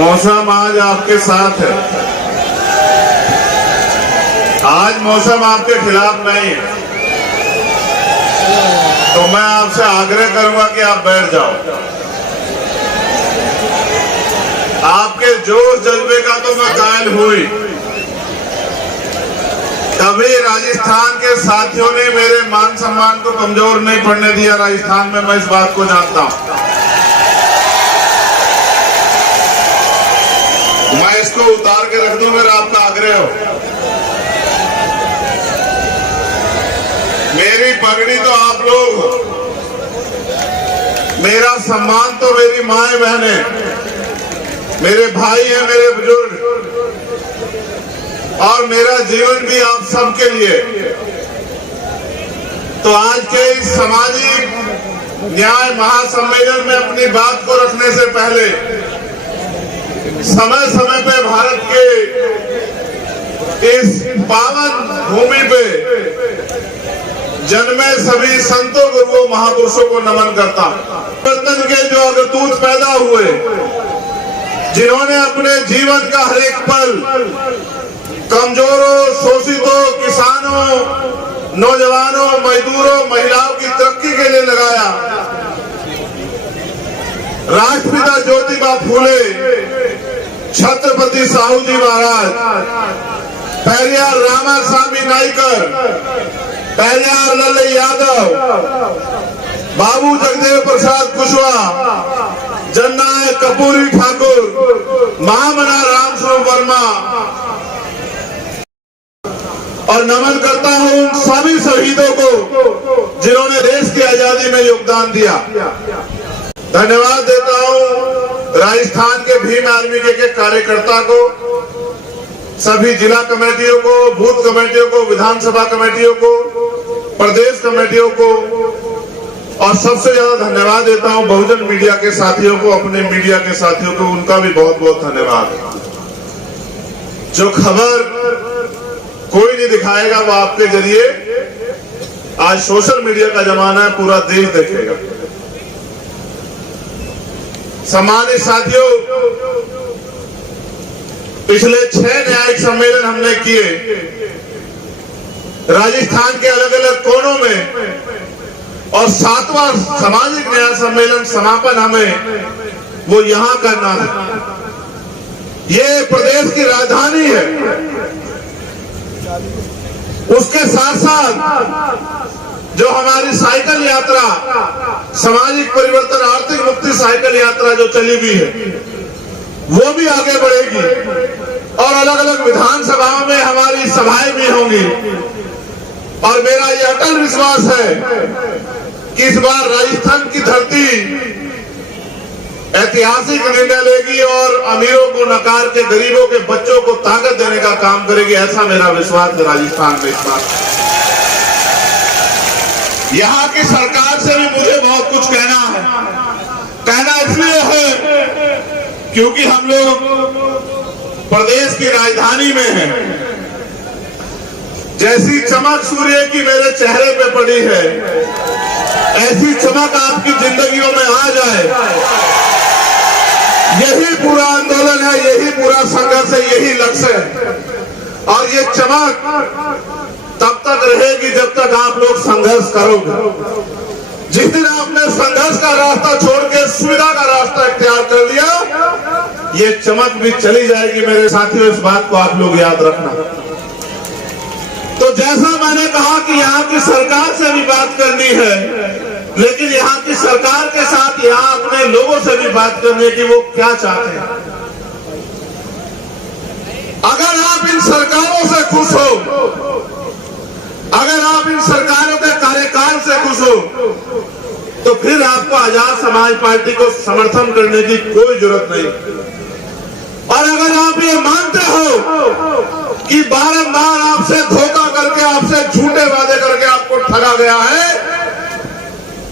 मौसम आज आपके साथ है। आज मौसम आपके खिलाफ नहीं है, तो मैं आपसे आग्रह करूंगा कि आप बैठ जाओ। आपके जोश जज्बे का तो मैं कायल हुई। कभी राजस्थान के साथियों ने मेरे मान सम्मान को कमजोर नहीं पड़ने दिया। राजस्थान में मैं इस बात को जानता हूं। मैं इसको उतार के रख दूं, मेरा आपका आग्रह हो। मेरी पगड़ी तो आप लोग हो, मेरा सम्मान तो मेरी माए बहने, मेरे भाई हैं, मेरे बुजुर्ग, और मेरा जीवन भी आप सबके लिए। तो आज के इस सामाजिक न्याय महासम्मेलन में अपनी बात को रखने से पहले समय समय पे भारत के इस पावन भूमि पे जन्मे सभी संतों गुरुओं महापुरुषों को नमन करता हूं। परिवर्तन के जो अग्रदूत पैदा हुए, जिन्होंने अपने जीवन का हर एक पल कमजोरों, शोषितों, किसानों, नौजवानों, मजदूरों, महिलाओं की तरक्की के लिए लगाया। राष्ट्रपिता ज्योतिबा फूले, छत्रपति साहू जी महाराज, पेरियार रामास्वामी नाइकर, पेरियार लल्लू यादव, बाबू जगदेव प्रसाद कुशवाहा, जननायक कपूरी ठाकुर, महामना रामस्वरूप वर्मा, और नमन करता हूं उन सभी शहीदों को जिन्होंने देश की आजादी में योगदान दिया। धन्यवाद देता हूं राजस्थान के भीम आर्मी के कार्यकर्ता को, सभी जिला कमेटियों को, बूथ कमेटियों को, विधानसभा कमेटियों को, प्रदेश कमेटियों को, और सबसे ज्यादा धन्यवाद देता हूं बहुजन मीडिया के साथियों को, अपने मीडिया के साथियों को, उनका भी बहुत बहुत धन्यवाद। जो खबर कोई नहीं दिखाएगा वो आपके जरिए, आज सोशल मीडिया का जमाना है, पूरा देश देखेगा। सम्मानित साथियों, पिछले 6 न्यायिक सम्मेलन हमने किए राजस्थान के अलग अलग कोनों में, और 7वां सामाजिक न्याय सम्मेलन समापन हमें वो यहां करना है। ये प्रदेश की राजधानी है। उसके साथ साथ जो हमारी साइकिल यात्रा, सामाजिक परिवर्तन, आर्थिक मुक्ति साइकिल यात्रा जो चली हुई है, वो भी आगे बढ़ेगी, और अलग अलग विधानसभाओं में हमारी सभाएं भी होंगी। और मेरा ये अटल विश्वास है कि इस बार राजस्थान की धरती ऐतिहासिक निर्णय लेगी और अमीरों को नकार के गरीबों के बच्चों को ताकत देने का काम करेगी। ऐसा मेरा विश्वास है राजस्थान में इस बार। यहाँ की सरकार से भी मुझे बहुत कुछ कहना है। कहना इसलिए है क्योंकि हम लोग प्रदेश की राजधानी में हैं। जैसी चमक सूर्य की मेरे चेहरे पे पड़ी है, ऐसी चमक आपकी जिंदगियों में आ जाए, यही पूरा आंदोलन है, यही पूरा संघर्ष है, यही लक्ष्य है। और ये चमक तब तक रहेगी जब तक आप लोग संघर्ष करोगे। जिस दिन आपने संघर्ष का रास्ता छोड़ के सुविधा का रास्ता इख्तियार कर लिया, ये चमक भी चली जाएगी। मेरे साथियों, इस बात को आप लोग याद रखना। तो जैसा मैंने कहा कि यहाँ की सरकार से भी बात करनी है, लेकिन यहाँ की सरकार के साथ यहाँ अपने लोगों से भी बात करनी है कि वो क्या चाहते हैं। अगर आप इन सरकारों से खुश हो, अगर आप इन सरकारों के कार्यकाल से खुश हो, तो फिर आपको आजाद समाज पार्टी को समर्थन करने की कोई जरूरत नहीं। और अगर आप ये मानते हो कि बारंबार आपसे धोखा करके, आपसे झूठे वादे करके आपको ठगा गया है,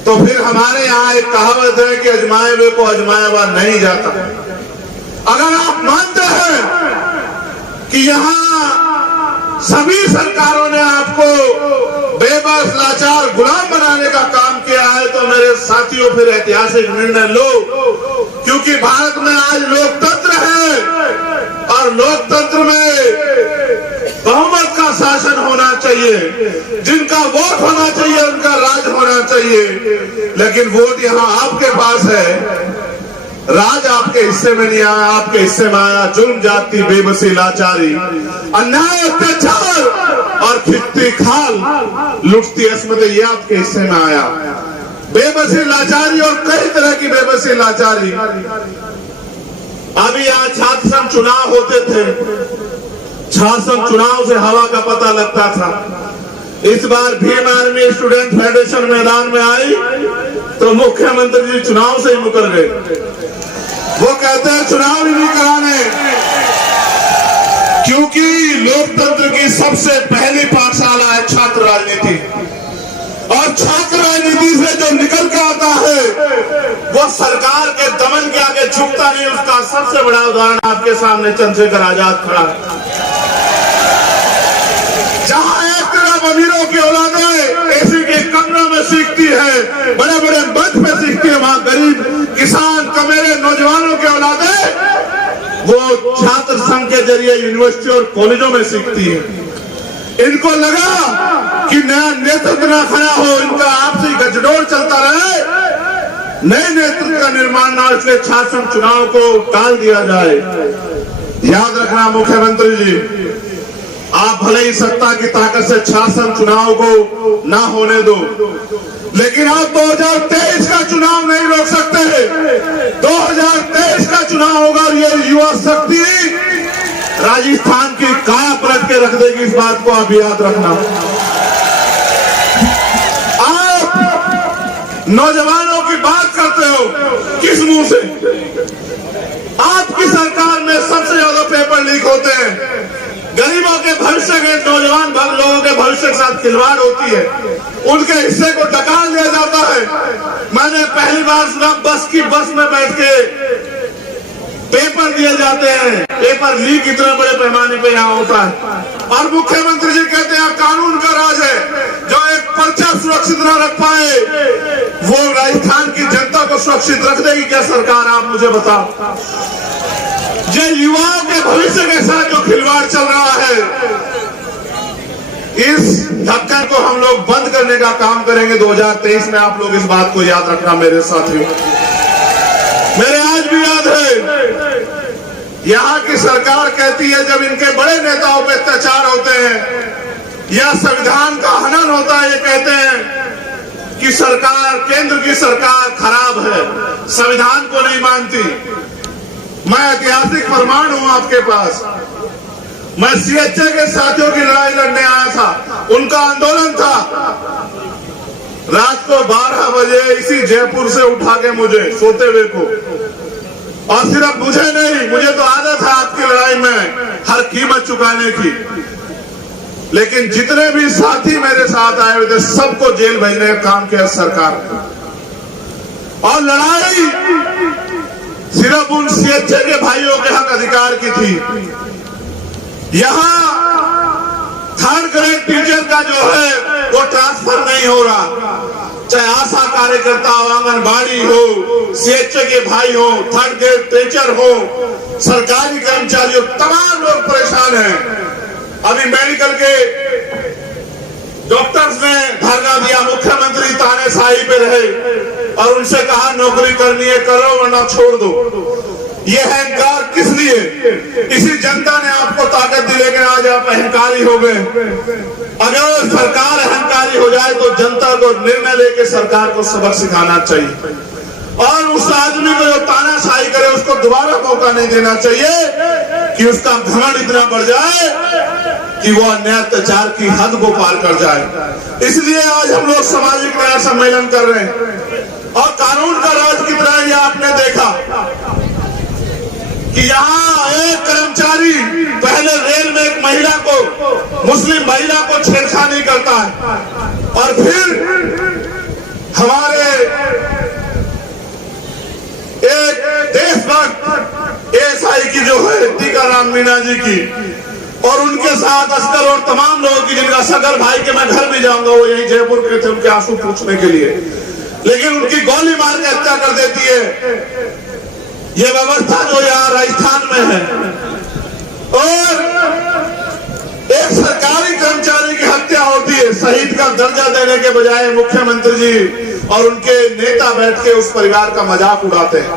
तो फिर हमारे यहाँ एक कहावत है कि अजमाए हुए को अजमाया हुआ नहीं जाता। अगर आप मानते हैं कि यहाँ सभी सरकारों ने आपको बेबस लाचार गुलाम बनाने का काम किया है, तो मेरे साथियों फिर ऐतिहासिक निर्णय लो, क्योंकि भारत में आज लोकतंत्र है और लोकतंत्र में बहुमत का शासन होना चाहिए, जिनका वोट होना चाहिए उनका राज होना चाहिए। लेकिन वोट यहाँ आपके पास है, राज आपके हिस्से में नहीं आया, आपके हिस्से में आया जुल्म, जाति, बेबसी, लाचारी, अन्याय, अत्याचार और खिस्ती खाल, लुटती अस्मत, ये आपके हिस्से में आया। बेबसी, लाचारी और कई तरह की बेबसी, लाचारी। अभी यहाँ छात्र संघ चुनाव होते थे, छात्र संघ चुनाव से हवा का पता लगता था। इस बार भीम आर्मी स्टूडेंट फेडरेशन मैदान में आई तो मुख्यमंत्री जी चुनाव से ही मुकर गए। वो कहते हैं चुनाव ही नहीं कराने, क्योंकि लोकतंत्र की सबसे पहली पाठशाला है छात्र राजनीति, और छात्र राजनीति से जो निकल के आता है वो सरकार के दमन के आगे झुकता नहीं। उसका सबसे बड़ा उदाहरण आपके सामने चंद्रशेखर आजाद खड़ा है। जहां एक तरफ अमीरों की औलादें एसी के कमरों में सीखती है, बड़े बड़े मंच में सीखती है, वहां गरीब किसान कमेरे नौजवानों की औलादें वो छात्र संघ के जरिए यूनिवर्सिटी और कॉलेजों में सीखती है। इनको लगा कि नया नेतृत्व न खड़ा हो, इनका आपसी गठजोड़ चलता रहे, नए नेतृत्व का निर्माण ना, इसलिए छात्र संघ चुनाव को टाल दिया जाए। याद रखना मुख्यमंत्री जी, आप भले ही सत्ता की ताकत से छात्र संघ चुनाव को ना होने दो, लेकिन आप 2023 का चुनाव नहीं रोक सकते। 2023 का चुनाव होगा और ये युवा शक्ति राजस्थान की काया पलट के रख देगी, इस बात को आप याद रखना। आप नौजवानों की बात करते हो किस मुंह से? आपकी सरकार में सबसे ज्यादा पेपर लीक होते हैं, गरीबों के भविष्य के, नौजवान लोगों के भविष्य के साथ खिलवाड़ होती है, उनके हिस्से को डकाल दिया जाता है। मैंने पहली बार सुना बस में बैठ के पेपर दिए जाते हैं, पेपर लीक इतने बड़े पैमाने पे यहाँ होता है, और मुख्यमंत्री जी कहते हैं कानून का राज है। जो एक पर्चा सुरक्षित न रख पाए वो राजस्थान की जनता को सुरक्षित रख देगी क्या सरकार? आप मुझे बताओ। जो युवाओं के भविष्य के साथ जो खिलवाड़ चल रहा है, इस धक्का को हम लोग बंद करने का काम करेंगे 2023 में। आप लोग इस बात को याद रखना मेरे साथियों। मेरे आज भी याद है, यहाँ की सरकार कहती है जब इनके बड़े नेताओं पे अत्याचार होते हैं या संविधान का हनन होता है, ये कहते हैं कि सरकार, केंद्र की सरकार खराब है, संविधान को नहीं मानती। मैं ऐतिहासिक प्रमाण हूं आपके पास। मैं सीएचए के साथियों की लड़ाई लड़ने आया था, उनका आंदोलन था। रात को 12 बजे इसी जयपुर से उठा के मुझे सोते हुए को, और सिर्फ मुझे नहीं, मुझे तो आदत है आपकी लड़ाई में हर कीमत चुकाने की, लेकिन जितने भी साथी मेरे साथ आए हुए थे सबको जेल भेजने का काम किया सरकार। और लड़ाई सिर्फ उन सीएचए के भाइयों के हक अधिकार की थी। यहाँ 3rd ग्रेड टीचर का जो है वो ट्रांसफर नहीं हो रहा, चाहे आशा कार्यकर्ता हो, आंगनबाड़ी हो, सीएचए के भाई हो, 3rd ग्रेड टीचर हो, सरकारी कर्मचारी हो, तमाम लोग परेशान हैं। अभी मेडिकल के डॉक्टर्स ने धरना दिया, मुख्यमंत्री तानेशाही पे रहे और उनसे कहा नौकरी करनी है करो वरना छोड़ दो। ये अहंकार किस लिए? इसी जनता ने आपको ताकत दी, लेकिन आज आप अहंकारी हो गए। अगर सरकार अहंकारी हो जाए तो जनता को निर्णय लेके सरकार को सबक सिखाना चाहिए, और उस आदमी को जो तानाशाही करे उसको दोबारा मौका नहीं देना चाहिए कि उसका घमंड इतना बढ़ जाए कि वो अन्याय अत्याचार की हद को पार कर जाए। इसलिए आज हम लोग सामाजिक न्याय सम्मेलन कर रहे हैं। और कानून का राज कितना है ये आपने देखा कि यहाँ एक कर्मचारी पहले रेल में एक महिला को, मुस्लिम महिला को छेड़छाड़ी करता है, और फिर हमारे भाई की जो है टीकाराम मीणा जी की और उनके साथ असगर और तमाम लोगों की, जिनका असगर भाई के मैं घर भी जाऊंगा, वो यही जयपुर के थे, उनके आंसू पूछने के लिए, लेकिन उनकी गोली मार के हत्या कर देती है। ये व्यवस्था जो यहाँ राजस्थान में है, और एक सरकारी कर्मचारी की हत्या होती है, शहीद का दर्जा देने के बजाय मुख्यमंत्री जी और उनके नेता बैठ के उस परिवार का मजाक उड़ाते हैं।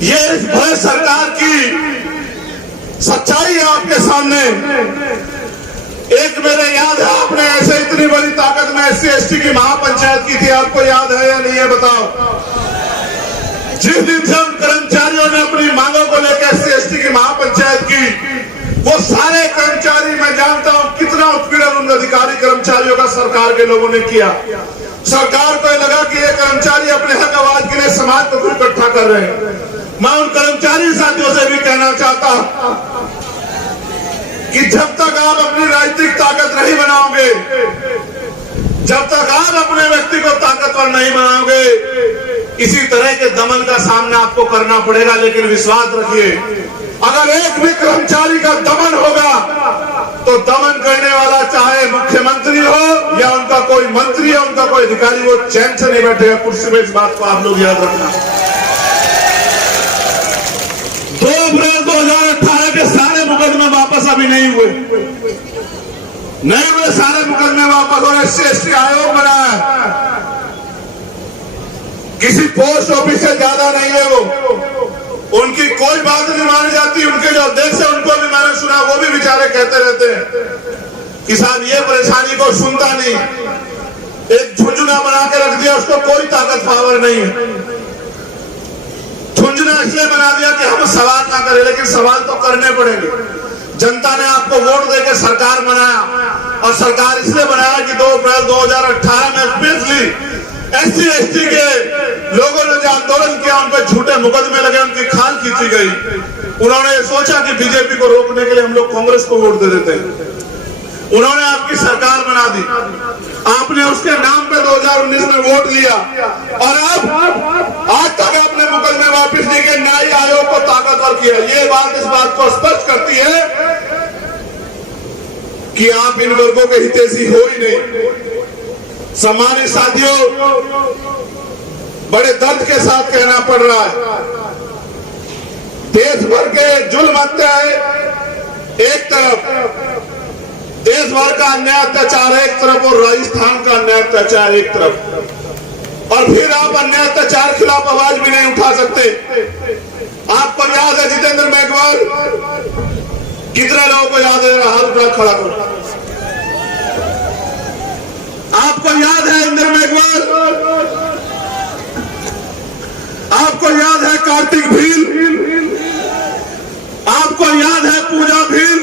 ये इस भय सरकार की सच्चाई है आपके सामने। एक मेरे याद है, आपने ऐसे इतनी बड़ी ताकत में SC/ST की महापंचायत की थी, आपको याद है या नहीं है बताओ? जिस दिन से उन कर्मचारियों ने अपनी मांगों को लेकर SC/ST की महापंचायत की, वो सारे कर्मचारी, मैं जानता हूं कितना उत्पीड़न उन अधिकारी कर्मचारियों का सरकार के लोगों ने किया। सरकार को लगा कि ये कर्मचारी अपने हक आवाज के लिए समाज को इकट्ठा कर रहे हैं। मैं उन कर्मचारी साथियों से भी कहना चाहता हूं कि जब तक आप अपनी राजनीतिक ताकत नहीं बनाओगे, जब तक आप अपने व्यक्ति को ताकतवर नहीं बनाओगे, इसी तरह के दमन का सामना आपको करना पड़ेगा। लेकिन विश्वास रखिए, अगर एक भी कर्मचारी का दमन होगा तो दमन करने वाला चाहे मुख्यमंत्री हो या उनका कोई मंत्री या उनका कोई अधिकारी, वो चैन से नहीं बैठेगा कुर्सी में। इस बात को आप लोग याद रखना। 2 अप्रैल 2018 के सारे मुकदमे वापस अभी नहीं हुए सारे मुकदमे वापस, और SC/ST आयोग बनाया। किसी पोस्ट ऑफिस से ज्यादा नहीं है वो, उनकी कोई बात नहीं मानी जाती। उनके जो अध्यक्ष है उनको भी मैंने सुना, वो भी बेचारे कहते रहते हैं कि साहब ये परेशानी को सुनता नहीं, एक झुंझुना बना के रख दिया, उसको कोई ताकत पावर नहीं है। झुंझुना इसलिए बना दिया कि हम सवाल ना करें, लेकिन सवाल तो करने पड़ेंगे। जनता ने आपको वोट देकर सरकार बनाया, और सरकार इसलिए बनाया कि 2 अप्रैल 2018 में स्पेशली SC/ST के लोगों ने जो आंदोलन किया, उन पर झूठे मुकदमे लगे, उनकी खाल खींची गई। उन्होंने सोचा कि बीजेपी को रोकने के लिए हम लोग कांग्रेस को वोट दे देते हैं। उन्होंने आपकी सरकार बना दी, आपने उसके नाम पे 2019 में वोट लिया, और अब आज तक आपने मुकदमे वापस लेके न्याय आयोग को ताकतवर किया। ये बात इस बात को स्पष्ट करती है कि आप इन वर्गों के हितैषी हो ही नहीं। सम्मानित साथियों, बड़े दर्द के साथ कहना पड़ रहा है, देश भर के जुल्म हत्याएं एक तरफ, देश भर का अन्याय अत्याचार एक तरफ, और राजस्थान का अन्याय अत्याचार एक तरफ, और फिर आप अन्याय अत्याचार के खिलाफ आवाज भी नहीं उठा सकते। आपको याद है जितेंद्र मेघवाल, कितने लोगों को याद है? हाथ खड़ा करो। आपको याद है इंद्र मेघवाल, आपको याद है कार्तिक भील, आपको याद है पूजा भील,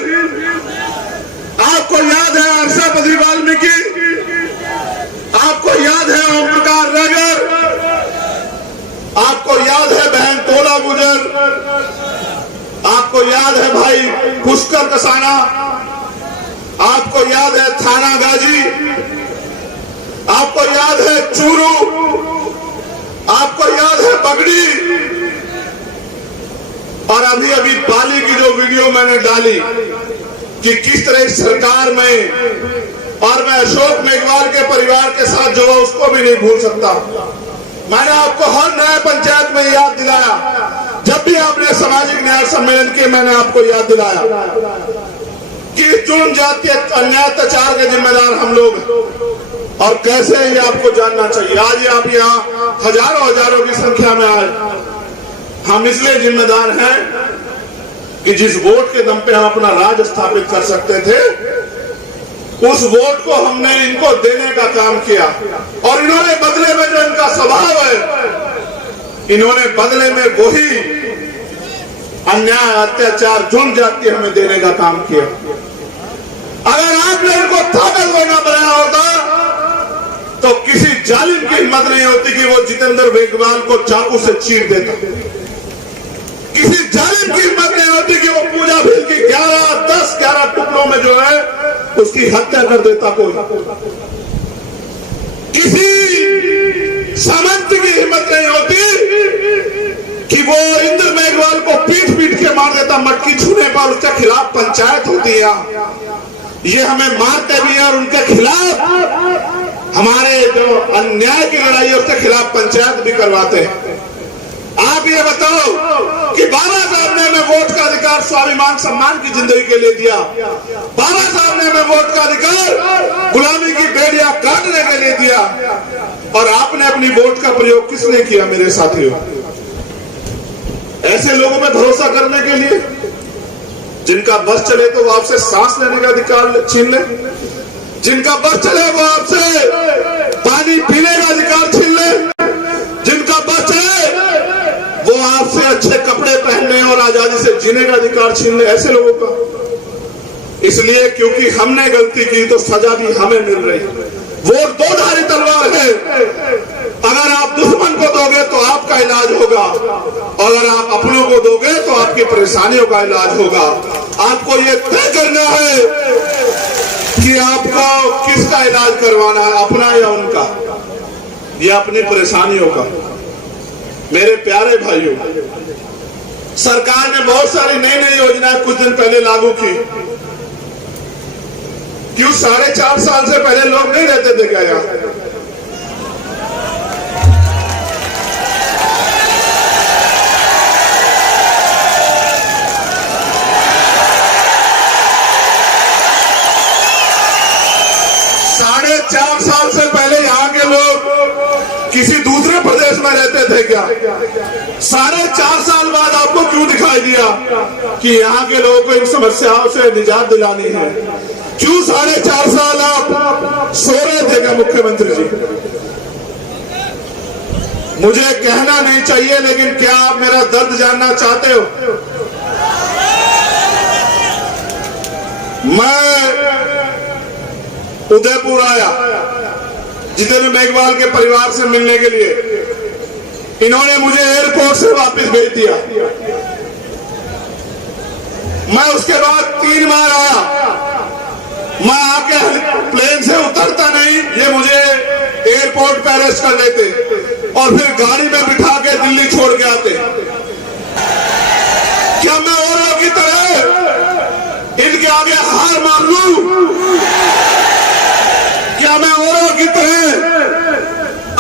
आपको याद है हर्षपति वाल्मीकि, आपको याद है ओम प्रकाश रैगर, आपको याद है बहन तोला गुजर, आपको याद है भाई पुष्कर कसाना, आपको याद है थाना गाजी, आपको याद है चूरू, आपको याद है बगड़ी, और अभी अभी पाली की जो वीडियो मैंने डाली कि किस तरह इस सरकार में, और मैं अशोक मेघवाल के परिवार के साथ जो उसको भी नहीं भूल सकता। मैंने आपको हर नया पंचायत में याद दिलाया, जब भी आपने सामाजिक न्याय सम्मेलन किए, मैंने आपको याद दिलाया कि चुन जाति अन्याय अत्याचार के जिम्मेदार हम लोग हैं, और कैसे ये आपको जानना चाहिए। आज आप यहाँ हजारों की संख्या में आए, हम इसलिए जिम्मेदार हैं कि जिस वोट के दम पे हम अपना राज स्थापित कर सकते थे, उस वोट को हमने इनको देने का काम किया, और इन्होंने बदले में जो इनका स्वभाव है, इन्होंने बदले में वही अन्याय अत्याचार जुल्म जाति हमें देने का काम किया। अगर आपने इनको ताकतवर न बनाया होता तो किसी जालिम की हिम्मत नहीं होती कि वो जितेंद्र मेघवाल को चाकू से चीर देता। किसी जालिम की हिम्मत नहीं होती कि वो पूजा भील की 10-11 टुकड़ों में जो है उसकी हत्या कर देता। कोई किसी सामंत की हिम्मत नहीं होती कि वो इंद्र मेघवाल को पीट पीट के मार देता, मटकी छूने पर उसके खिलाफ पंचायत होती है। ये हमें मारते भी हैं और उनके खिलाफ हमारे जो अन्याय की लड़ाई है उसके खिलाफ पंचायत भी करवाते हैं। आप ये बताओ कि बाबा साहब ने हमें वोट का अधिकार स्वाभिमान सम्मान की जिंदगी के लिए दिया। बाबा साहब ने हमें वोट का अधिकार गुलामी की बेड़ियां काटने के लिए दिया, और आपने अपनी वोट का प्रयोग किसने किया मेरे साथियों? ऐसे लोगों पे भरोसा करने के लिए जिनका बस चले तो वो आपसे सांस लेने का अधिकार छीन ले, जिनका बस चले वो आपसे पानी पीने का अधिकार छीन ले, जिनका बस चले वो आपसे अच्छे कपड़े पहनने और आजादी से जीने का अधिकार छीन ले। ऐसे लोगों का इसलिए क्योंकि हमने गलती की तो सजा भी हमें मिल रही। वोट दो धारी तलवार है। अगर आप दुश्मन को दोगे तो आपका इलाज होगा, और अगर आप अपनों को दोगे तो आपकी परेशानियों का इलाज होगा। आपको ये तय करना है कि आपको किसका इलाज करवाना है, अपना या उनका, या अपनी परेशानियों का। मेरे प्यारे भाइयों, सरकार ने बहुत सारी नई नई योजनाएं कुछ दिन पहले लागू की। क्यों 4.5 साल से पहले लोग नहीं रहते थे क्या यहाँ? साढ़े 4 साल से पहले यहाँ के लोग किसी दूसरे प्रदेश में रहते थे क्या? 4.5 साल बाद आपको क्यों दिखाई दिया कि यहाँ के लोगों को इन समस्याओं से निजात दिलानी है? क्यों 4.5 साल आप सो रहे थे क्या मुख्यमंत्री जी? मुझे कहना नहीं चाहिए, लेकिन क्या आप मेरा दर्द जानना चाहते हो? मैं उदयपुर आया जितेंद्र मेघवाल के परिवार से मिलने के लिए। इन्होंने मुझे एयरपोर्ट से वापस भेज दिया। मैं उसके बाद 3 बार आया। मैं आके प्लेन से उतरता नहीं, ये मुझे एयरपोर्ट पे अरेस्ट कर लेते और फिर गाड़ी में बिठा के दिल्ली छोड़ के आते। क्या मैं औरों की तरह इनके आगे हार मान लूं? क्या मैं औरों की तरह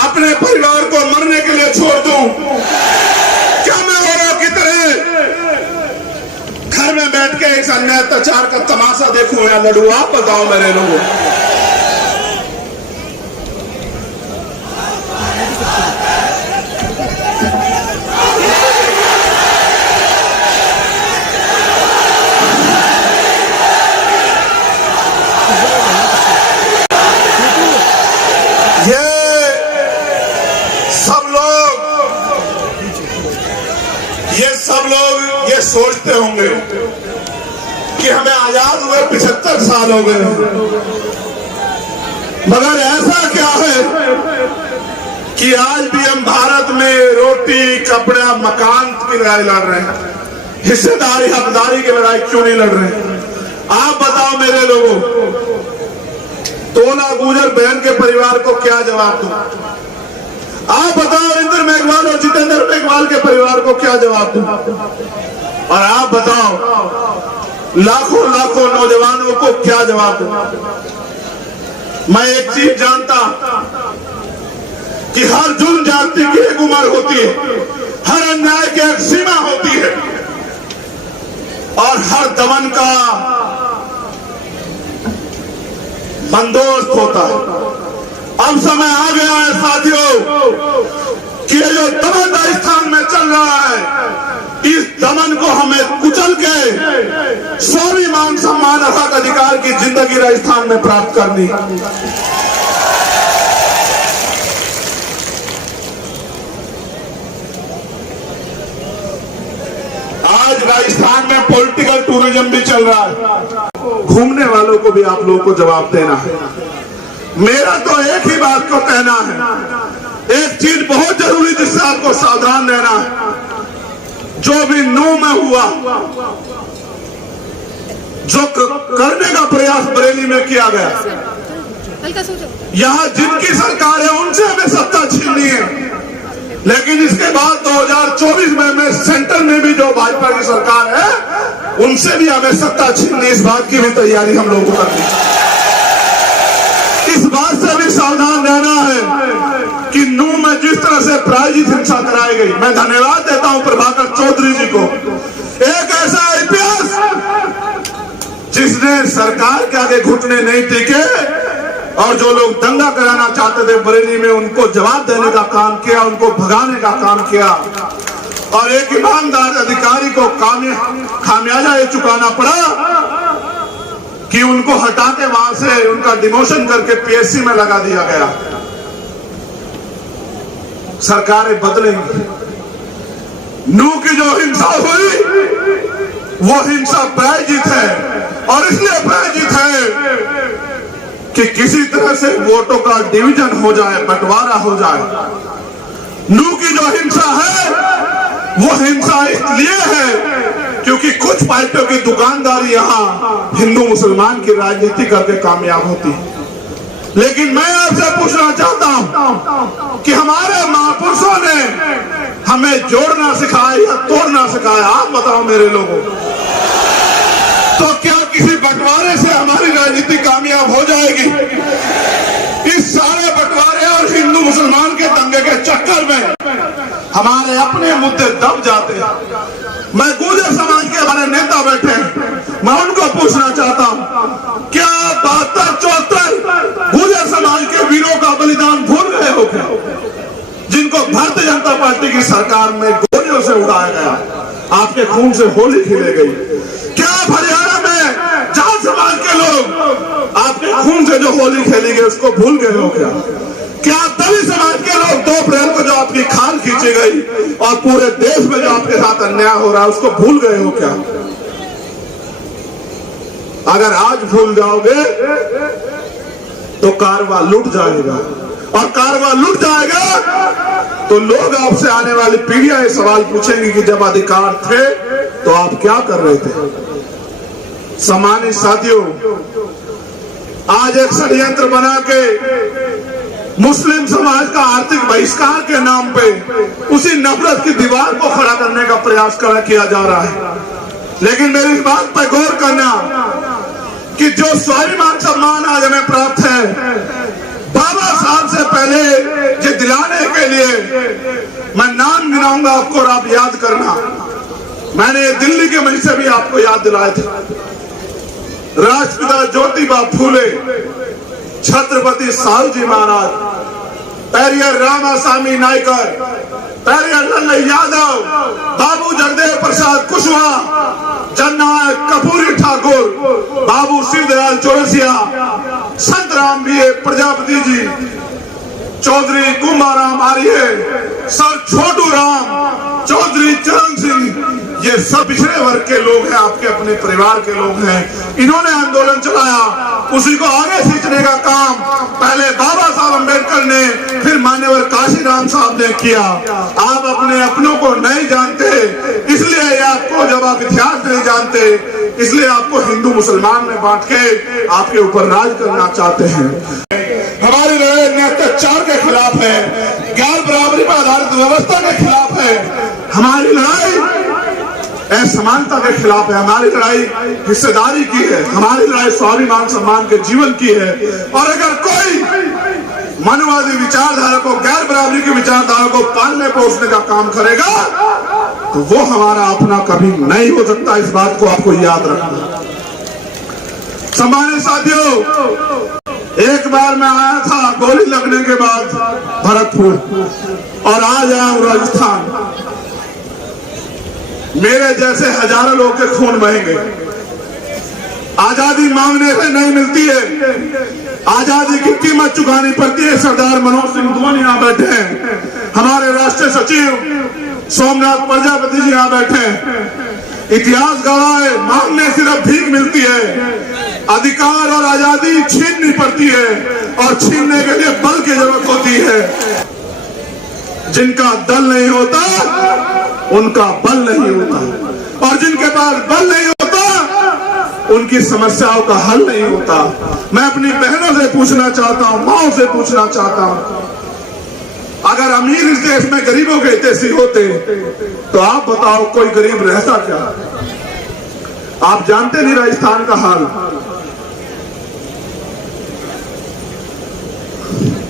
अपने परिवार को मरने के लिए छोड़ दूं? क्या मैं औरों की तरह घर में बैठ के इस अन्याय अत्याचार का तमाशा देखूं या लड़ूं? आप बताओ मेरे लोगों। सब लोग ये सोचते होंगे कि हमें आजाद हुए 75 साल हो गए, मगर ऐसा क्या है कि आज भी हम भारत में रोटी, कपड़ा, मकान की लड़ाई लड़ रहे हैं? हिस्सेदारी, हकदारी की लड़ाई क्यों नहीं लड़ रहे? आप बताओ मेरे लोगों, तोला गुजर बहन के परिवार को क्या जवाब दूं? आप बताओ इंद्र मेघवाल और जितेंद्र मेघवाल के परिवार को क्या जवाब दूं? और आप बताओ लाखों लाखों नौजवानों को क्या जवाब दूं? मैं एक चीज जानता कि हर जुल्म जाति की एक उम्र होती है, हर अन्याय की एक सीमा होती है, और हर दमन का बंदोबस्त होता है। अब समय आ गया है साथियों कि जो दमन राजस्थान में चल रहा है, इस दमन को हमें कुचल के स्वाभिमान सम्मान हक अधिकार की जिंदगी राजस्थान में प्राप्त करनी। आज राजस्थान में पॉलिटिकल टूरिज्म भी चल रहा है। घूमने वालों को भी आप लोगों को जवाब देना है। मेरा तो एक ही बात को कहना है, एक चीज बहुत जरूरी जिससे आपको सावधान रहना है। जो भी 9 में हुआ, जो करने का प्रयास बरेली में किया गया, यहाँ जिनकी सरकार है उनसे हमें सत्ता छीननी है। लेकिन इसके बाद 2024 में सेंटर में भी जो भाजपा की सरकार है, उनसे भी हमें सत्ता छीननी, इस बात की भी तैयारी हम लोगों को करनी है। इस बात से भी सावधान रहना है कि नूह में जिस तरह से प्रायोजित हिंसा कराई गई, मैं धन्यवाद देता हूं प्रभाकर चौधरी जी को, एक ऐसा आईपीएस जिसने सरकार के आगे घुटने नहीं टिके और जो लोग दंगा कराना चाहते थे बरेली में, उनको जवाब देने का काम किया, उनको भगाने का काम किया, और एक ईमानदार अधिकारी को खामियाजा ये चुकाना पड़ा कि उनको हटा के वहां से उनका डिमोशन करके पीएससी में लगा दिया गया। सरकारें बदलेंगी। नूह की जो हिंसा हुई वो हिंसा प्रायोजित है, और इसलिए प्रायोजित है कि किसी तरह से वोटों का डिवीजन हो जाए, बंटवारा हो जाए। नूह की जो हिंसा है वो हिंसा इसलिए है क्योंकि कुछ पार्टियों की दुकानदारी यहाँ हिंदू मुसलमान की राजनीति करके कामयाब होती है। लेकिन मैं आपसे पूछना चाहता हूं कि हमारे महापुरुषों ने हमें जोड़ना सिखाया या तोड़ना सिखाया? आप बताओ मेरे लोगों। तो क्या किसी बंटवारे से हमारी राजनीति कामयाब हो जाएगी? इस सारे बंटवारे और हिंदू मुसलमान के दंगे के चक्कर में हमारे अपने मुद्दे दब जाते हैं। मैं गुर्जर समाज के हमारे नेता बैठे हैं, मैं उनको पूछना चाहता हूं, क्या 72-74 गुर्जर समाज के वीरों का बलिदान भूल गए हो क्या? जिनको भारतीय जनता पार्टी की सरकार में गोलियों से उड़ाया गया, आपके खून से होली खेले गई। क्या हरियाणा में जाट समाज के लोग आपके खून से जो होली खेली गई उसको भूल गए हो क्या? क्या दलित समाज के लोग 2 अप्रैल को जो आपकी खाल खींची गई और पूरे देश में जो आपके साथ अन्याय हो रहा है उसको भूल गए हो क्या? अगर आज भूल जाओगे तो कारवा लुट जाएगा, और कारवा लुट जाएगा तो लोग आपसे, आने वाली पीढ़ियां ये सवाल पूछेंगी कि जब अधिकार थे तो आप क्या कर रहे थे? सम्मानित साथियों, आज एक षड्यंत्र बना के मुस्लिम समाज का आर्थिक बहिष्कार के नाम पे उसी नफरत की दीवार को खड़ा करने का प्रयास किया जा रहा है। लेकिन मेरी इस बात पर गौर करना कि जो स्वाभिमान सम्मान आज हमें प्राप्त है, बाबा साहब से पहले ये दिलाने के लिए मैं नाम गिनाऊंगा आपको और आप याद करना। मैंने दिल्ली के मंच से भी आपको याद दिलाए थे। राष्ट्रपिता ज्योतिबा फूले, छत्रपति साहूजी महाराज, पेरियर रामासामी नायकर, पेरियर लल्लू यादव, बाबू जगदेव प्रसाद कुशवाहा, जननायक कर्पूरी ठाकुर, बाबू शिवदयाल चौरसिया, संत राम बीए प्रजापति जी, चौधरी कुंभाराम आर्य, सर छोटू राम, चौधरी चरण सिंह, ये सब पिछड़े वर्ग के लोग हैं, आपके अपने परिवार के लोग हैं। इन्होंने आंदोलन चलाया, उसी को आगे खींचने का काम पहले बाबा साहब अम्बेडकर ने, फिर मान्यवर काशीराम साहब ने किया। आप अपने अपनों को नहीं जानते, इसलिए आपको, जब आप इतिहास नहीं जानते, इसलिए आपको हिंदू मुसलमान में बांट के आपके ऊपर राज करना चाहते हैं। हमारी लड़ाई अत्याचार के खिलाफ है, गैर बराबरी पर आधारित व्यवस्था के खिलाफ है, हमारी लड़ाई असमानता के खिलाफ है, हमारी लड़ाई हिस्सेदारी की है, हमारी लड़ाई स्वाभिमान सम्मान के जीवन की है। और अगर कोई मनुवादी विचारधारा को, गैर बराबरी की विचारधारा को पालने पोषने का काम करेगा तो वो हमारा अपना कभी नहीं हो सकता। इस बात को आपको याद रखना। सम्मानित साथियों, एक बार मैं आया था गोली लगने के बाद भरतपुर, और आज आया हूं राजस्थान। मेरे जैसे हजारों लोग के खून बहेंगे। आजादी मांगने से नहीं मिलती है, आजादी की कीमत चुकानी पड़ती है। सरदार मनोज सिंह धोनी यहाँ बैठे हैं, हमारे राष्ट्रीय सचिव सोमनाथ प्रजापति जी यहाँ बैठे हैं। इतिहास गवाह है, मांगने सिर्फ भीख मिलती है, अधिकार और आजादी छीननी पड़ती है, और छीनने के लिए बल की जरूरत होती है। जिनका दल नहीं होता उनका बल नहीं होता, और जिनके पास बल नहीं होता उनकी समस्याओं का हल नहीं होता। मैं अपनी बहनों से पूछना चाहता हूं, माओ से पूछना चाहता हूं, अगर अमीर इस देश में गरीबों के हितैषी होते तो आप बताओ कोई गरीब रहता क्या? आप जानते नहीं राजस्थान का हाल,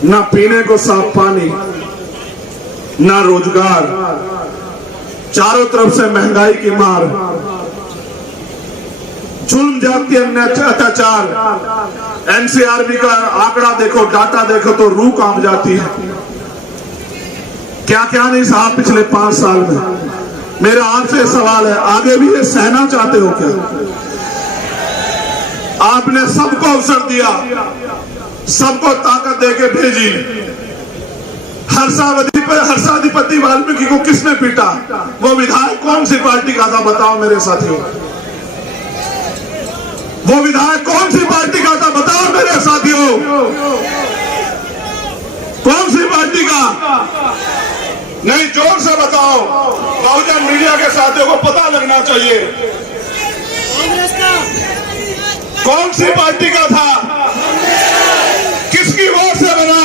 ना पीने को साफ पानी, ना रोजगार, चारों तरफ से महंगाई की मार, जुल्म जाति अत्याचार। एनसीआरबी का आंकड़ा देखो, डाटा देखो तो रूह कांप जाती है। क्या क्या नहीं सहा पिछले 5 साल में। मेरा आपसे सवाल है, आगे भी ये सहना चाहते हो क्या? आपने सबको अवसर दिया, सबको ताकत देके भेजी। हर्षाधिपति वाल्मीकि को किसने पीटा? वो विधायक कौन सी पार्टी का था बताओ मेरे साथियों? वो विधायक कौन सी पार्टी का था बताओ मेरे साथियों? कौन सी पार्टी का? नहीं, जोर से बताओ। बहुजन मीडिया के साथियों को पता लगना चाहिए कौन सी पार्टी का था, किसकी वोट से बना।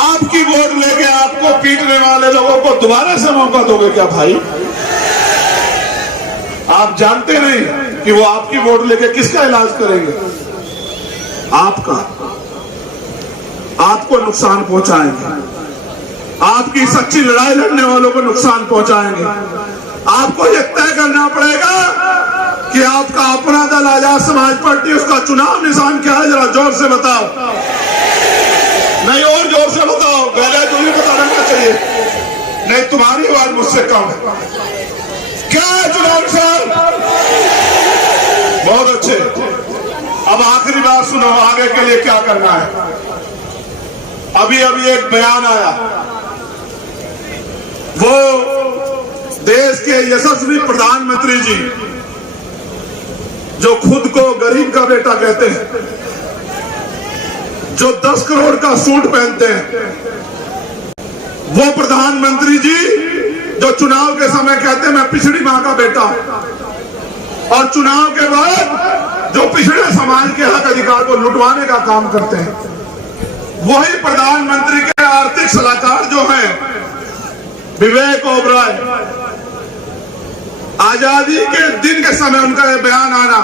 आपकी वोट लेके आपको पीटने वाले लोगों को दोबारा से मौका दोगे क्या भाई? आप जानते नहीं कि वो आपकी वोट लेके किसका इलाज करेंगे? आपका। आपको नुकसान पहुंचाएंगे, आपकी सच्ची लड़ाई लड़ने वालों को नुकसान पहुंचाएंगे। आपको यह तय करना पड़ेगा कि आपका अपना दल आजाद समाज पार्टी, उसका चुनाव निशान क्या है? जरा जोर से बताओ। नहीं, और जोर से बताओ। गहरा तुम्हें पता लगना चाहिए। नहीं, तुम्हारी आवाज मुझसे कम है। क्या है चुनाव निशान? बहुत अच्छे। अब आखिरी बात सुनो, आगे के लिए क्या करना है। अभी एक बयान आया, वो देश के यशस्वी प्रधानमंत्री जी जो खुद को गरीब का बेटा कहते हैं, जो 10 करोड़ का सूट पहनते हैं, वो प्रधानमंत्री जी जो चुनाव के समय कहते हैं मैं पिछड़ी मां का बेटा, और चुनाव के बाद जो पिछड़े समाज के हक अधिकार को लुटवाने का काम करते हैं, वही प्रधानमंत्री के आर्थिक सलाहकार जो हैं विवेक ओबराय, आजादी के दिन के समय उनका यह बयान आना,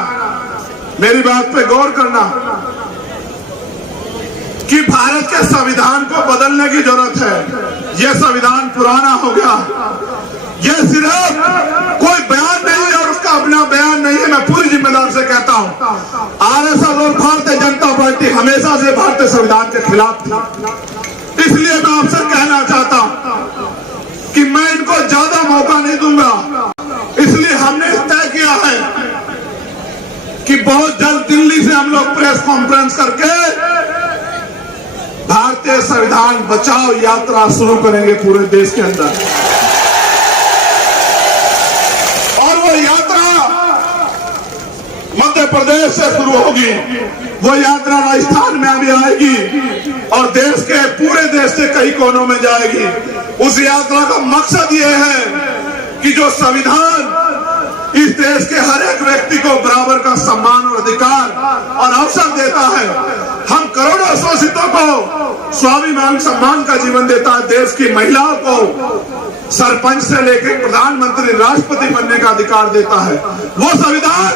मेरी बात पे गौर करना कि भारत के संविधान को बदलने की जरूरत है। यह संविधान पुराना हो गया। यह सिर्फ कोई बयान नहीं है और उसका अपना बयान नहीं है। मैं पूरी जिम्मेदारी से कहता हूं, आरएसएस और भारतीय जनता पार्टी हमेशा से भारतीय संविधान के खिलाफ थी। इसलिए मैं आपसे कहना चाहता हूं कि मैं इनको ज्यादा मौका नहीं दूंगा। इसलिए हमने तय किया है कि बहुत जल्द दिल्ली से हम लोग प्रेस कॉन्फ्रेंस करके भारतीय संविधान बचाओ यात्रा शुरू करेंगे पूरे देश के अंदर। और वो यात्रा मध्य प्रदेश से शुरू होगी, वो यात्रा राजस्थान में भी आएगी और देश के पूरे देश के कई कोनों में जाएगी। उस यात्रा का मकसद ये है कि जो संविधान इस देश के हर एक व्यक्ति को बराबर का सम्मान और अधिकार और अवसर देता है, हम करोड़ों शोषितों को स्वाभिमान सम्मान का जीवन देता है, देश की महिलाओं को सरपंच से लेकर प्रधानमंत्री राष्ट्रपति बनने का अधिकार देता है, वो संविधान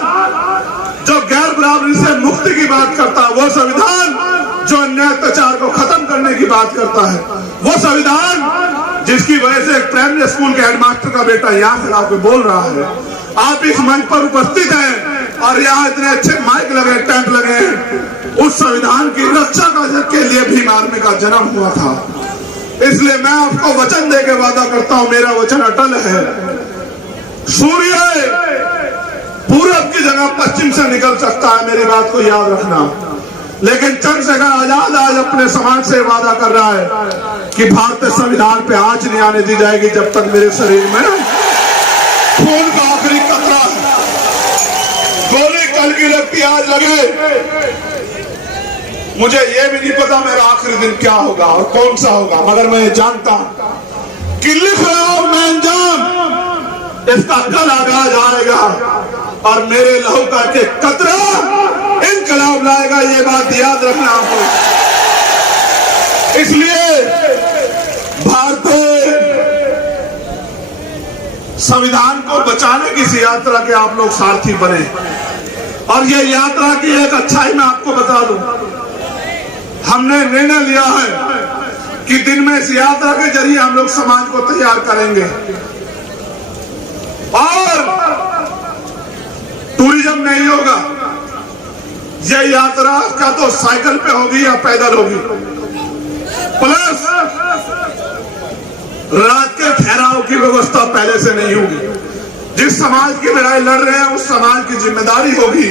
जो गैर बराबरी से मुक्ति की बात करता है, वो संविधान जो अन्याय अत्याचार को खत्म करने की बात करता है, वो संविधान जिसकी वजह से एक प्राइमरी स्कूल के हेडमास्टर का बेटा यहाँ खड़ा होकर बोल रहा है। आप इस मंच पर उपस्थित हैं और यहाँ इतने अच्छे माइक लगे, टेंट लगे हैं। उस संविधान की रक्षा के लिए भीम आर्मी का जन्म हुआ था। इसलिए मैं आपको वचन देके वादा करता हूं, मेरा वचन अटल है। सूर्य पूरब की जगह पश्चिम से निकल सकता है, मेरी बात को याद रखना। लेकिन चंद्रशेखर आजाद आज अपने समाज से वादा कर रहा है कि भारतीय संविधान पे आंच नहीं आने दी जाएगी जब तक मेरे शरीर में खून का आखिरी कतरा है। गोली कल की लगती आज लगे। मुझे ये भी नहीं पता मेरा आखिरी दिन क्या होगा और कौन सा होगा, मगर मैं ये जानता हूं कि लिख रहा हूं मैं अंजाम इसका कल आगाज आएगा और मेरे लहू का के कतरा इनकलाब लाएगा। ये बात याद रखना आपको। इसलिए भारतीय संविधान को बचाने की इस यात्रा के आप लोग सारथी बने। और ये यात्रा की एक अच्छाई मैं आपको बता दूं, हमने निर्णय लिया है कि दिन में इस यात्रा के जरिए हम लोग समाज को तैयार करेंगे और टूरिज्म नहीं होगा। यह यात्रा क्या तो साइकिल पे होगी या पैदल होगी, प्लस रात के ठहराव की व्यवस्था पहले से नहीं होगी। जिस समाज की लड़ाई लड़ रहे हैं उस समाज की जिम्मेदारी होगी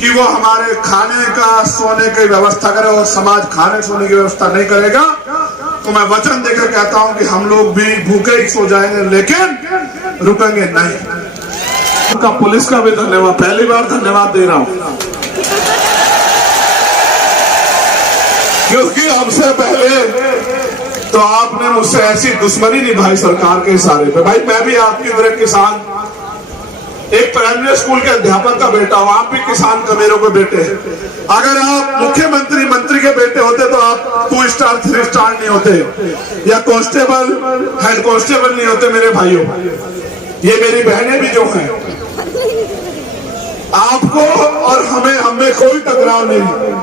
कि वो हमारे खाने का सोने की व्यवस्था करे, और समाज खाने सोने की व्यवस्था नहीं करेगा तो मैं वचन देकर कहता हूं कि हम लोग भी भूखे ही सो जाएंगे लेकिन रुकेंगे नहीं। उनका पुलिस का भी धन्यवाद, पहली बार धन्यवाद दे रहा हूं क्योंकि हमसे पहले तो आपने मुझसे ऐसी दुश्मनी निभाई सरकार के इशारे पे। भाई मैं भी आपकी तरह किसान, एक प्राइमरी स्कूल के अध्यापक का बेटा हूं, आप भी किसान का मेरे को बेटे। अगर आप मुख्यमंत्री मंत्री के बेटे होते तो आप 2 स्टार 3 स्टार नहीं होते, या कांस्टेबल हेड कांस्टेबल नहीं होते। मेरे भाइयों, ये मेरी बहनें भी जो हैं, आपको और हमें कोई टकराव नहीं।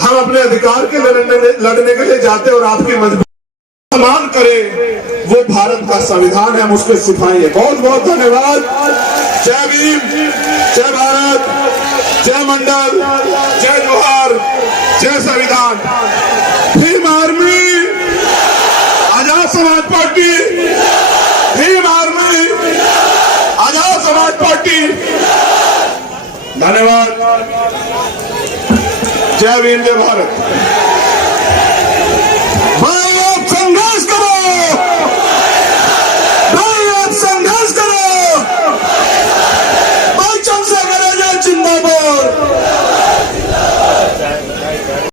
हम अपने अधिकार के लड़ने के लिए जाते और आपकी मजबूरी सम्मान करें, वो भारत का संविधान है, हम उसके सिपाही है। बहुत बहुत धन्यवाद। जय भीम, जय भारत, जय मंडल, जय जोहार, जय संविधान। Bhim army, Azad Samaj party, Bhim army, Azad Samaj party. धन्यवाद। जय भीम, जय भारत।